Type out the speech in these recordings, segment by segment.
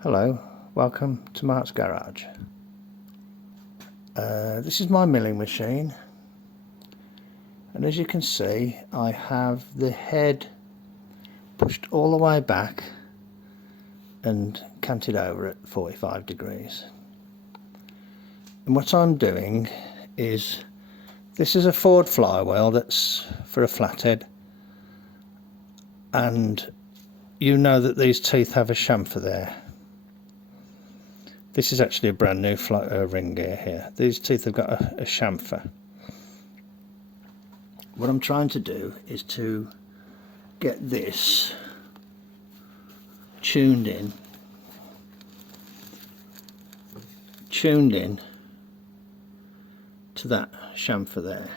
Hello, welcome to Mart's Garage. This is my milling machine, and as you can see I have the head pushed all the way back and canted over at 45 degrees. And what I'm doing is, this is a Ford Flywheel that's for a flathead, and you know that these teeth have a chamfer there. This is actually a brand new ring gear here. These teeth have got a chamfer. What I'm trying to do is to get this tuned in to that chamfer there.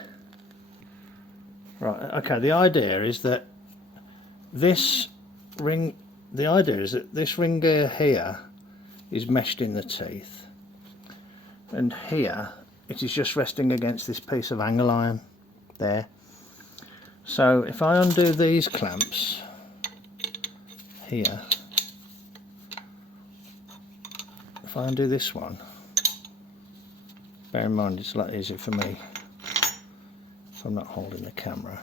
Right, okay, the idea is that this ring gear here is meshed in the teeth, and here it is just resting against this piece of angle iron there. So if I undo these clamps here, if I undo this one, bear in mind it's a lot easier for me if I'm not holding the camera.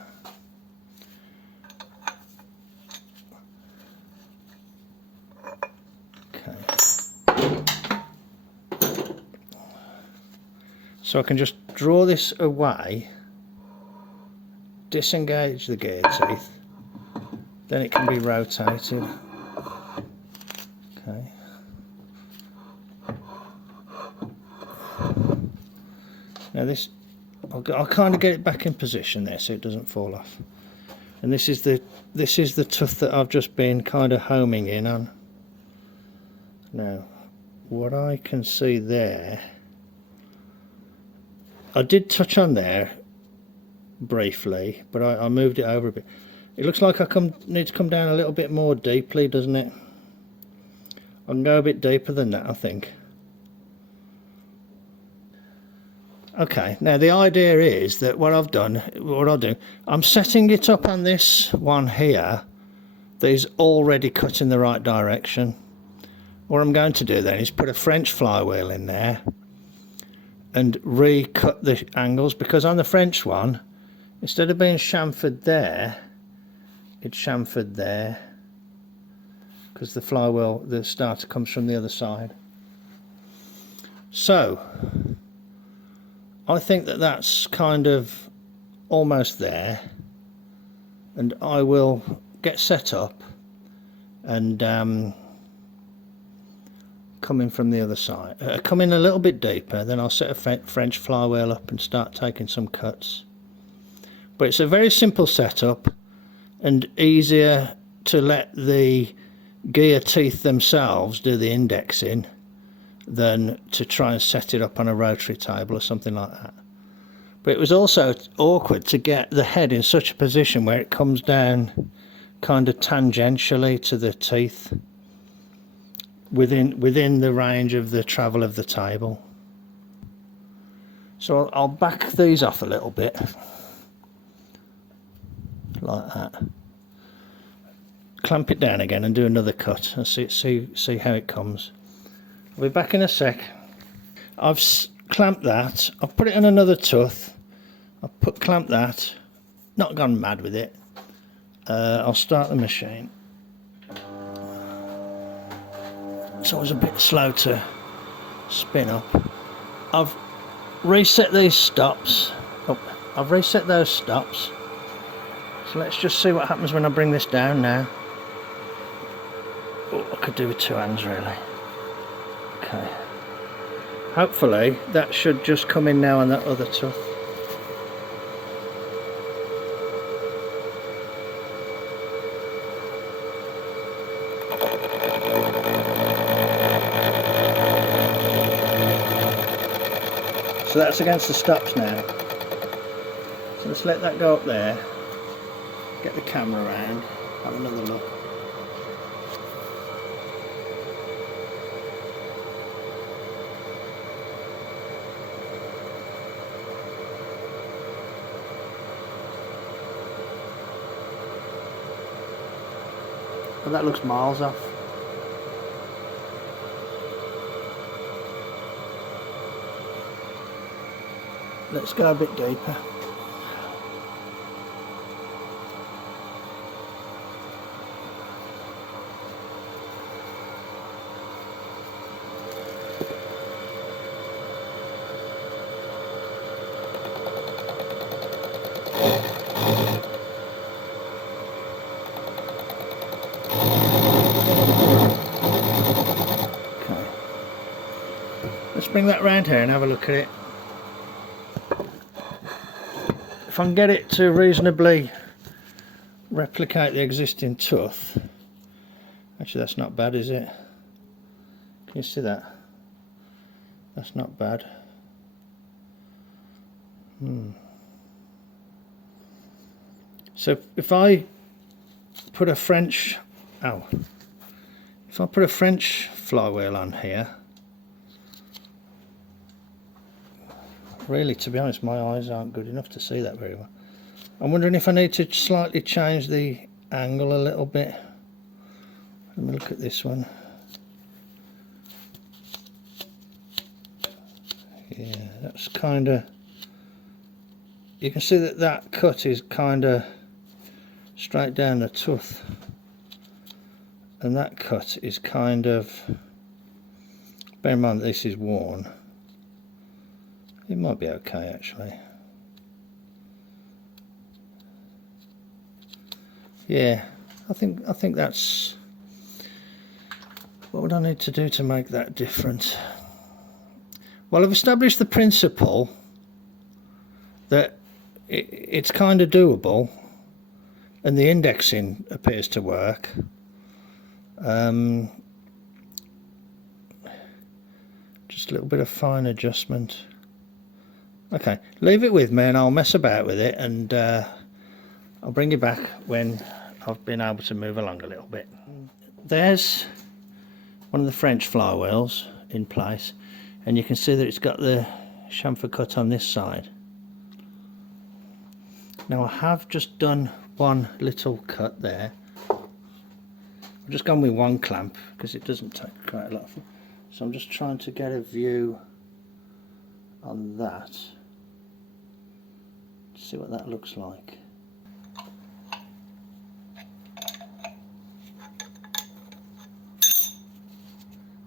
So I can just draw this away, disengage the gear teeth, then it can be rotated. Okay. Now this, I'll kind of get it back in position there so it doesn't fall off. And this is the tooth that I've just been kind of homing in on. Now, what I can see there, I did touch on there briefly, but I moved it over a bit. It looks like I need to come down a little bit more deeply, doesn't it? I can go a bit deeper than that, I think. Okay, now the idea is that what I'll do, I'm setting it up on this one here that is already cut in the right direction. What I'm going to do then is put a French flywheel in there and recut the angles, because on the French one, instead of being chamfered there, it's chamfered there, because the flywheel, the starter comes from the other side. So I think that that's kind of almost there, and I will get set up and come in from the other side, come in a little bit deeper, then I'll set a French flywheel up and start taking some cuts. But it's a very simple setup and easier to let the gear teeth themselves do the indexing than to try and set it up on a rotary table or something like that. But it was also awkward to get the head in such a position where it comes down kind of tangentially to the teeth, within the range of the travel of the table. So I'll back these off a little bit like that, clamp it down again and do another cut and see how it comes. I'll be back in a sec. I've clamped that, I've put it on another tooth, I've clamped that, not gone mad with it. I'll start the machine. It's always a bit slow to spin up. I've reset these stops. Oh, I've reset those stops. So let's just see what happens when I bring this down now. Oh, I could do with two hands really. Okay. Hopefully that should just come in now on that other tooth. So that's against the stops now. So let's let that go up there, get the camera around, have another look. But that looks miles off. Let's go a bit deeper. Let's bring that round here and have a look at it. If I can get it to reasonably replicate the existing tooth. Actually, that's not bad, is it? Can you see that? That's not bad. So if I put a French flywheel on here, really, to be honest, my eyes aren't good enough to see that very well. I'm wondering if I need to slightly change the angle a little bit. Let me look at this one. Yeah, that's kind of, you can see that that cut is kind of straight down the tooth, and that cut is kind of, bear in mind this is worn. It might be okay actually. Yeah, I think that's, what would I need to do to make that different? Well, I've established the principle that it's kind of doable, and the indexing appears to work. Just a little bit of fine adjustment. Okay, leave it with me and I'll mess about with it, and I'll bring you back when I've been able to move along a little bit. There's one of the French flywheels in place, and you can see that it's got the chamfer cut on this side. Now I have just done one little cut there. I've just gone with one clamp because it doesn't take quite a lot. So I'm just trying to get a view on that. See what that looks like.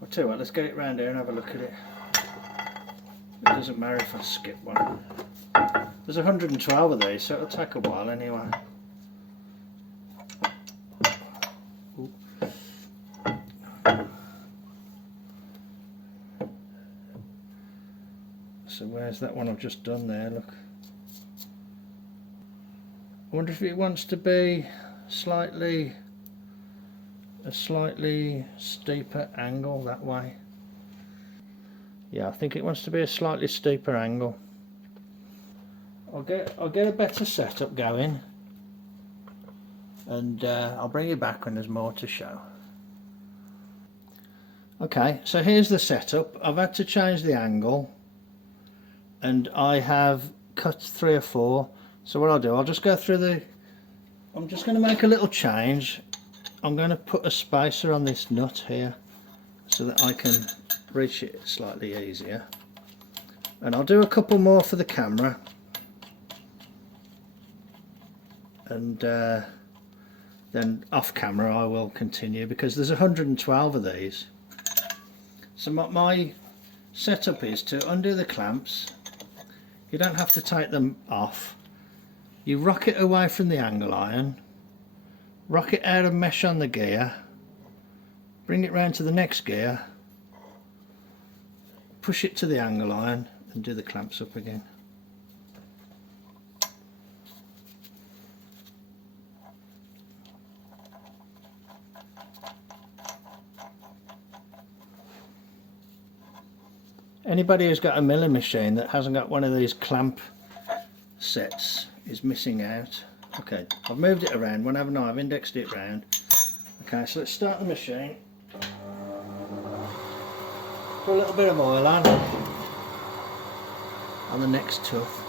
I'll tell you what, let's get it round here and have a look at it. It doesn't matter if I skip one. There's 112 of these, so it'll take a while anyway. Ooh. So where's that one I've just done there, look. I wonder if it wants to be a slightly steeper angle that way. Yeah, I think it wants to be a slightly steeper angle. I'll get a better setup going, and I'll bring you back when there's more to show. Okay, so here's the setup. I've had to change the angle, and I have cut 3 or 4. So what I'll do, I'll just go through I'm just going to make a little change. I'm going to put a spacer on this nut here so that I can reach it slightly easier, and I'll do a couple more for the camera, and then off camera I will continue, because there's 112 of these. So my setup is to undo the clamps. You don't have to take them off. You rock it away from the angle iron, rock it out of mesh on the gear, bring it round to the next gear, push it to the angle iron, and do the clamps up again. Anybody who's got a milling machine that hasn't got one of these clamp sets is missing out. Okay, I've moved it around one, haven't I? I've indexed it round. Okay, so let's start the machine. Put a little bit of oil on the next tooth.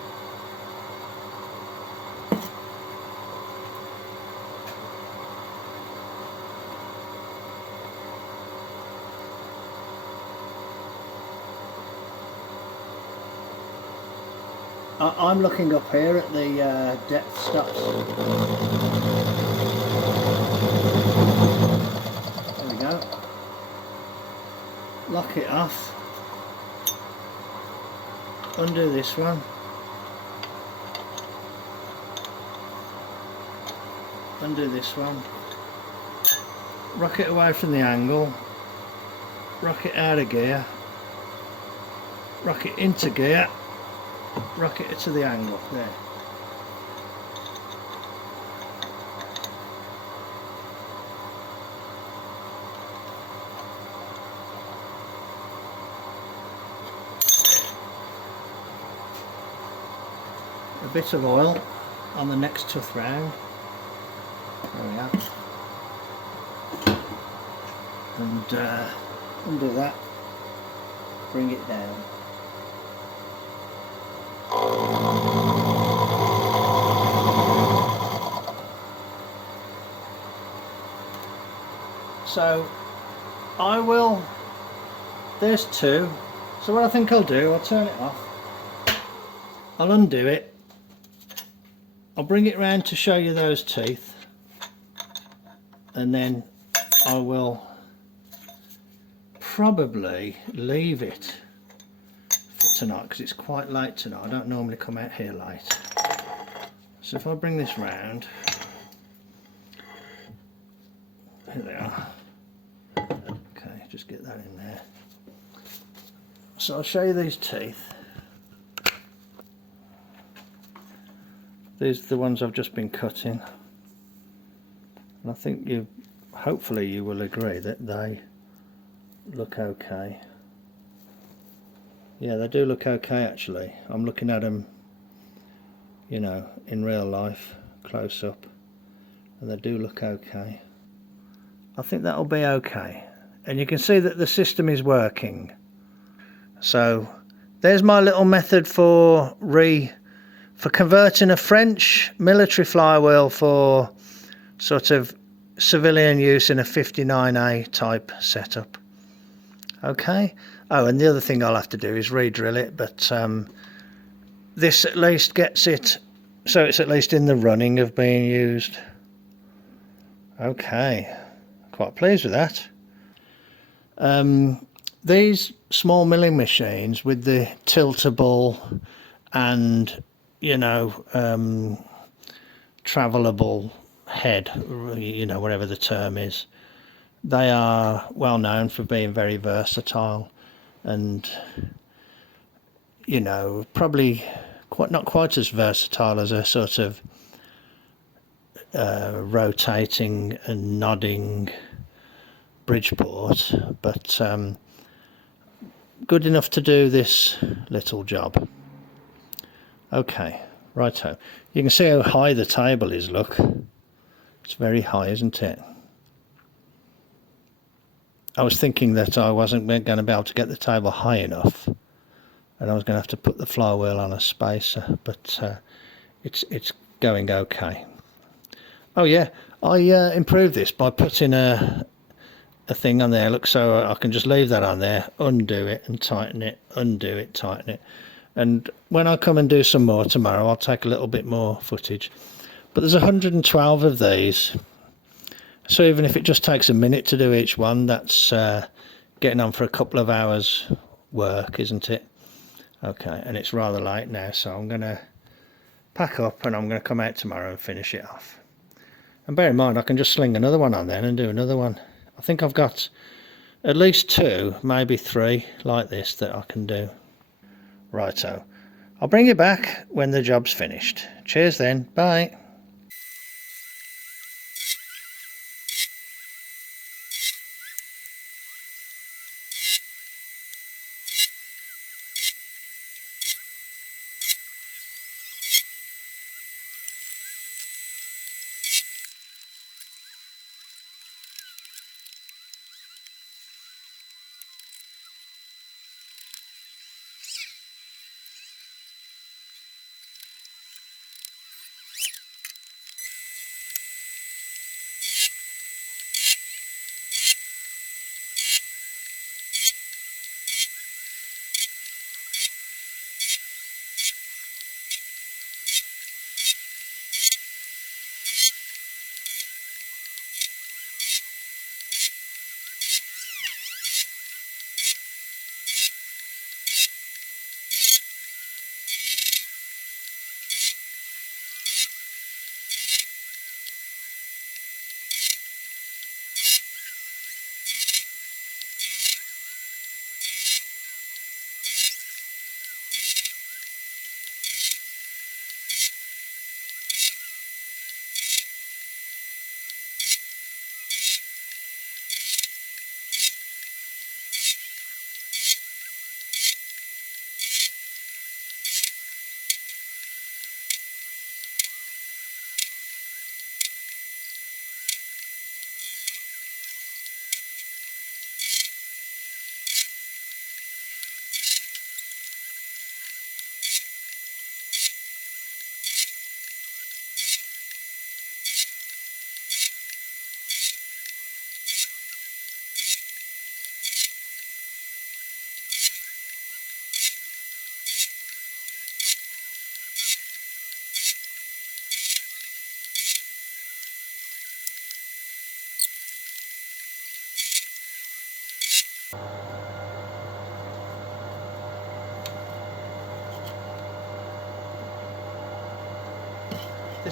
I'm looking up here at the depth stops. There we go. Lock it off. Undo this one. Undo this one. Rock it away from the angle. Rock it out of gear. Rock it into gear. Rock it to the angle. There. A bit of oil on the next tooth round. There we are. And undo that. Bring it down. So I will, there's two. So what I think I'll do, I'll turn it off. I'll undo it. I'll bring it round to show you those teeth. And then I will probably leave it for tonight because it's quite late tonight. I don't normally come out here late. So if I bring this round, here they are. Okay, just get that in there. So I'll show you these teeth. These are the ones I've just been cutting. And I think hopefully you will agree that they look okay. Yeah, they do look okay actually. I'm looking at them, you know, in real life, close up, and they do look okay. I think that'll be okay. And you can see that the system is working. So there's my little method for converting a French military flywheel for sort of civilian use in a 59A type setup. Okay. Oh, and the other thing I'll have to do is re-drill it, but this at least gets it so it's at least in the running of being used. Okay, quite pleased with that. These small milling machines with the tiltable and, you know, travelable head, you know, whatever the term is, they are well known for being very versatile and, you know, probably not quite as versatile as a sort of rotating and nodding Bridgeport, but good enough to do this little job. Okay, righto. You can see how high the table is, look. It's very high, isn't it? I was thinking that I wasn't going to be able to get the table high enough and I was going to have to put the flywheel on a spacer, but it's going okay. Oh yeah, I improved this by putting a thing on there, look, so I can just leave that on there, undo it and tighten it, undo it, tighten it. And when I come and do some more tomorrow, I'll take a little bit more footage. But there's 112 of these. So even if it just takes a minute to do each one, that's getting on for a couple of hours work, isn't it? Okay, and it's rather late now, so I'm going to pack up and I'm going to come out tomorrow and finish it off. And bear in mind, I can just sling another one on there and do another one. I think I've got at least 2, maybe 3 like this that I can do. Righto. I'll bring you back when the job's finished. Cheers then, bye.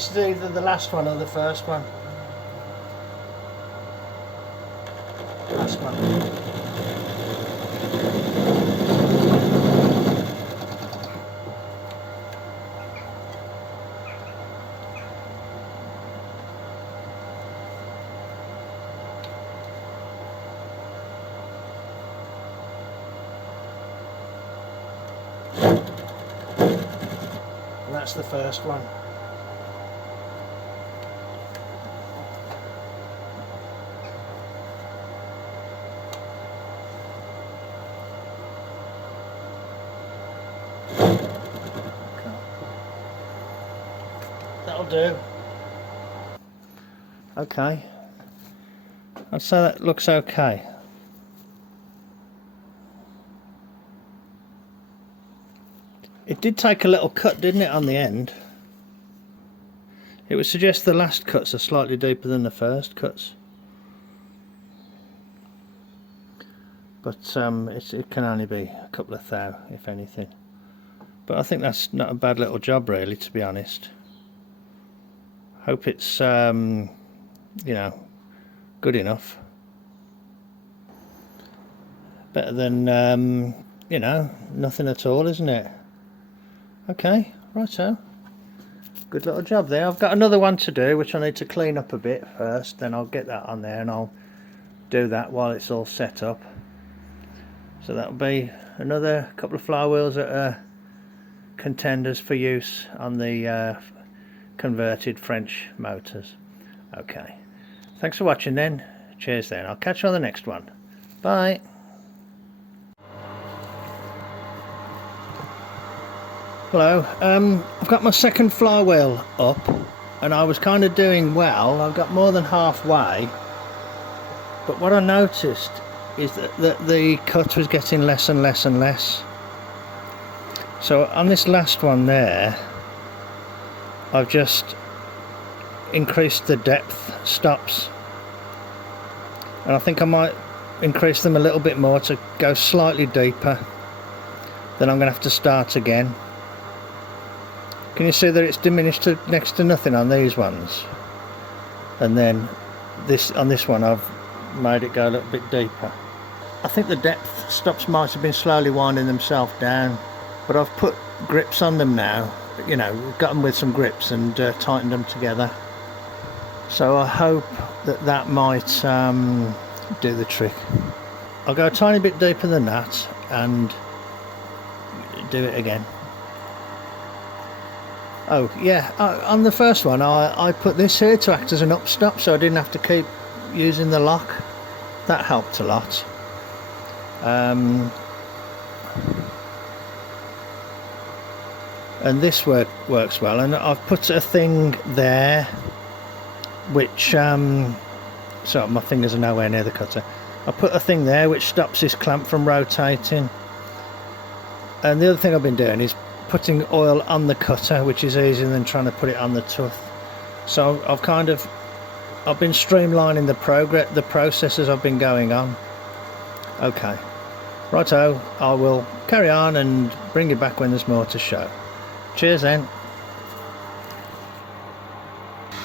This is either the last one or the first one. Last one. And that's the first one. That'll do. Okay. I'd say that looks okay. It did take a little cut, didn't it, on the end? It would suggest the last cuts are slightly deeper than the first cuts. But it can only be a couple of thou, if anything. But I think that's not a bad little job, really, to be honest. Hope it's, you know, good enough. Better than, you know, nothing at all, isn't it? Okay, righto. Good little job there. I've got another one to do, which I need to clean up a bit first. Then I'll get that on there and I'll do that while it's all set up. So that'll be another couple of flywheels that are contenders for use on the converted French motors. Okay, thanks for watching then. Cheers then. I'll catch you on the next one. Bye. Hello, I've got my second flywheel up and I was kind of doing well. I got more than halfway, but what I noticed is that the cut was getting less and less and less. So on this last one there, I've just increased the depth stops, and I think I might increase them a little bit more to go slightly deeper. Then I'm going to have to start again. Can you see that it's diminished to next to nothing on these ones? And then on this one I've made it go a little bit deeper. I think the depth stops might have been slowly winding themselves down, but I've put grips on them now, you know, got them with some grips and tightened them together. So I hope that that might do the trick. I'll go a tiny bit deeper than that and do it again. Oh yeah, on the first one I put this here to act as an upstop, so I didn't have to keep using the lock. That helped a lot. And this works well, and I've put a thing there which so my fingers are nowhere near the cutter. I put a thing there which stops this clamp from rotating. And the other thing I've been doing is putting oil on the cutter, which is easier than trying to put it on the tooth. So I've been streamlining the process as I've been going on. Okay, righto, I will carry on and bring you back when there's more to show. Cheers then.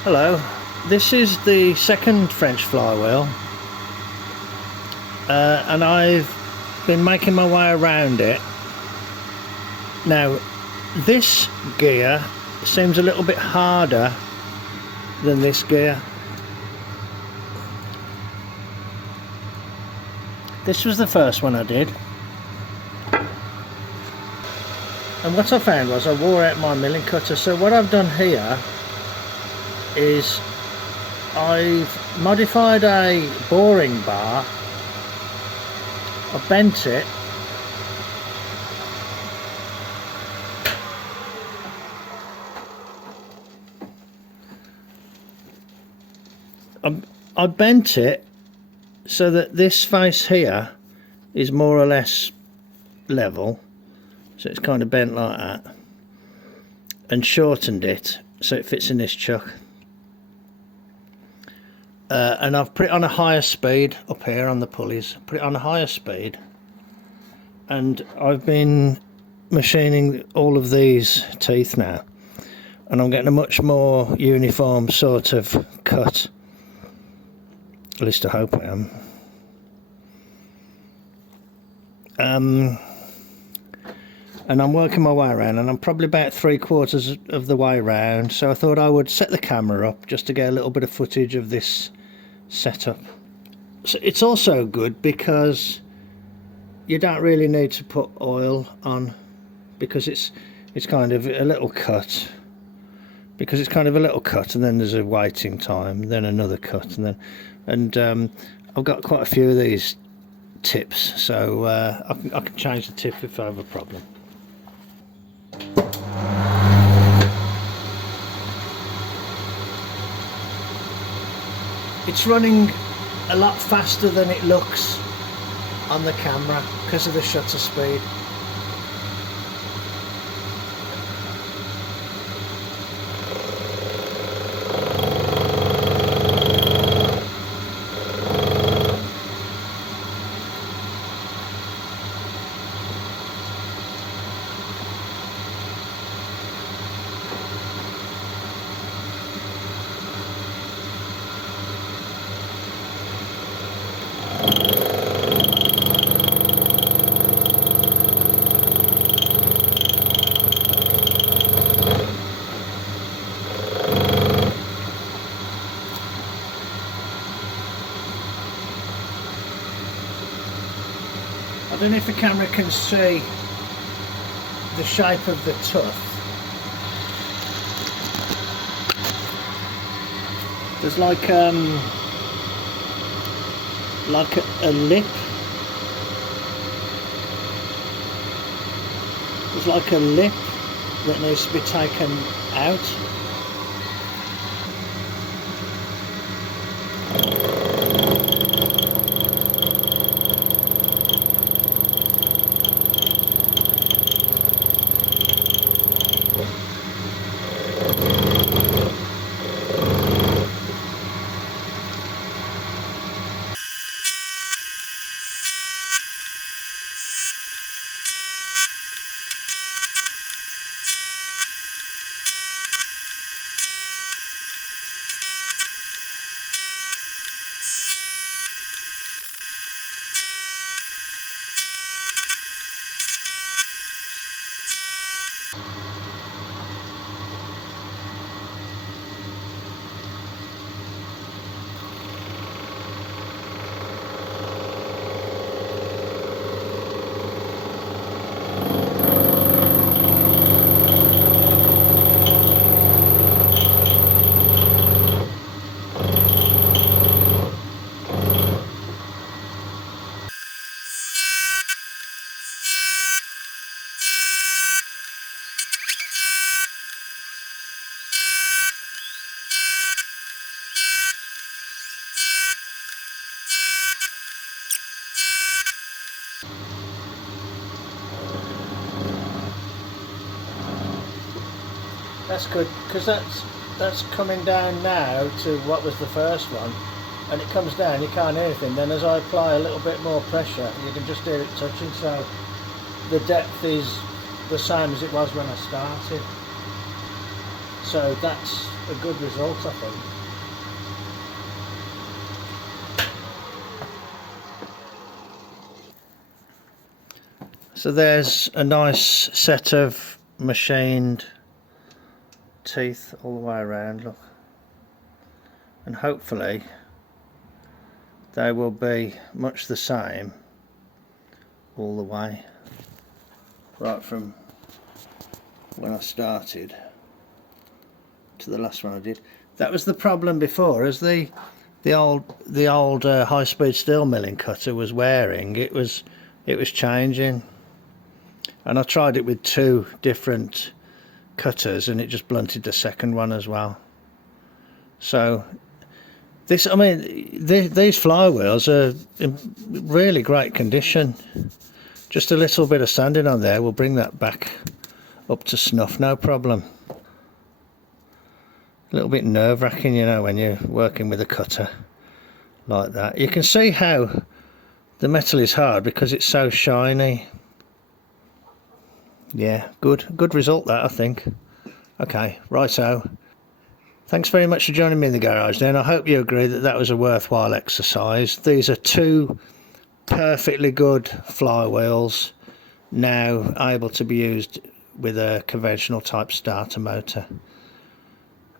Hello, this is the second French flywheel, and I've been making my way around it. Now this gear seems a little bit harder than this gear. This was the first one I did, and what I found was I wore out my milling cutter. So what I've done here is I've modified a boring bar. I bent it I bent it so that this face here is more or less level, so it's kind of bent like that, and shortened it so it fits in this chuck. And I've put it on a higher speed up here on the pulleys, put it on a higher speed, and I've been machining all of these teeth now. and I'm getting a much more uniform sort of cut. At least I hope I am. And I'm working my way around, and I'm probably about 3/4 of the way around, so I thought I would set the camera up just to get a little bit of footage of this setup. So it's also good because you don't really need to put oil on, because it's kind of a little cut, and then there's a waiting time, then another cut, and I've got quite a few of these tips, so I can change the tip if I have a problem. It's running a lot faster than it looks on the camera because of the shutter speed. I don't know if the camera can see the shape of the tooth. There's like a lip. There's like a lip that needs to be taken out. That's good, because that's coming down now to what was the first one, and it comes down, you can't hear anything. Then as I apply a little bit more pressure, you can just hear it touching, so the depth is the same as it was when I started. So that's a good result, I think. So there's a nice set of machined teeth all the way around, look, and hopefully they will be much the same all the way, right from when I started to the last one I did. That was the problem before, as the old high-speed steel milling cutter was wearing, it was changing, and I tried it with 2 different cutters and it just blunted the second one as well. So this, I mean, these flywheels are in really great condition. Just a little bit of sanding on there will bring that back up to snuff, no problem. A little bit nerve-wracking, you know, when you're working with a cutter like that. You can see how the metal is hard because it's so shiny. Yeah, good result that, I think. Okay, righto. Thanks very much for joining me in the garage then. I hope you agree that that was a worthwhile exercise. These are two perfectly good flywheels, now able to be used with a conventional type starter motor.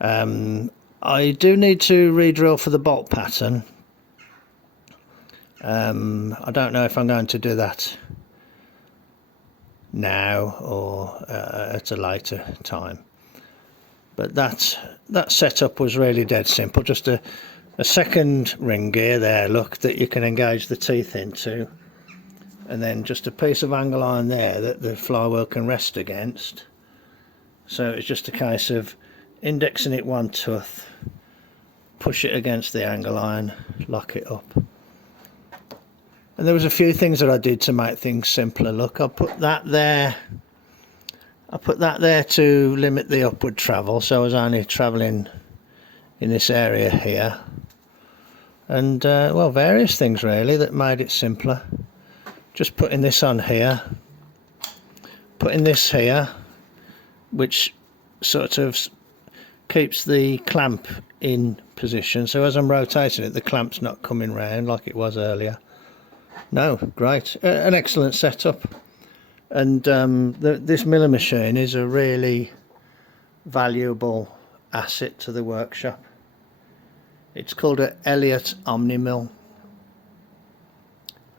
I do need to re-drill for the bolt pattern. I don't know if I'm going to do that now or at a later time, but that setup was really dead simple. Just a second ring gear there, look, that you can engage the teeth into, and then just a piece of angle iron there that the flywheel can rest against. So it's just a case of indexing it one tooth, push it against the angle iron, lock it up. And there was a few things that I did to make things simpler. Look, I put that there to limit the upward travel, so I was only travelling in this area here. And well, various things really that made it simpler. Just putting this on here, putting this here, which sort of keeps the clamp in position, so as I'm rotating it, the clamp's not coming round like it was earlier. No, great, an excellent setup. And this milling machine is a really valuable asset to the workshop. It's called an Elliott Omnimill,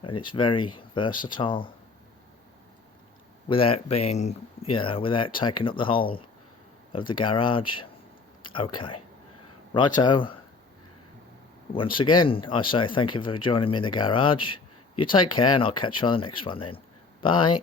and it's very versatile without being, without taking up the whole of the garage. Okay, righto. Once again, I say thank you for joining me in the garage. You take care, and I'll catch you on the next one then. Bye.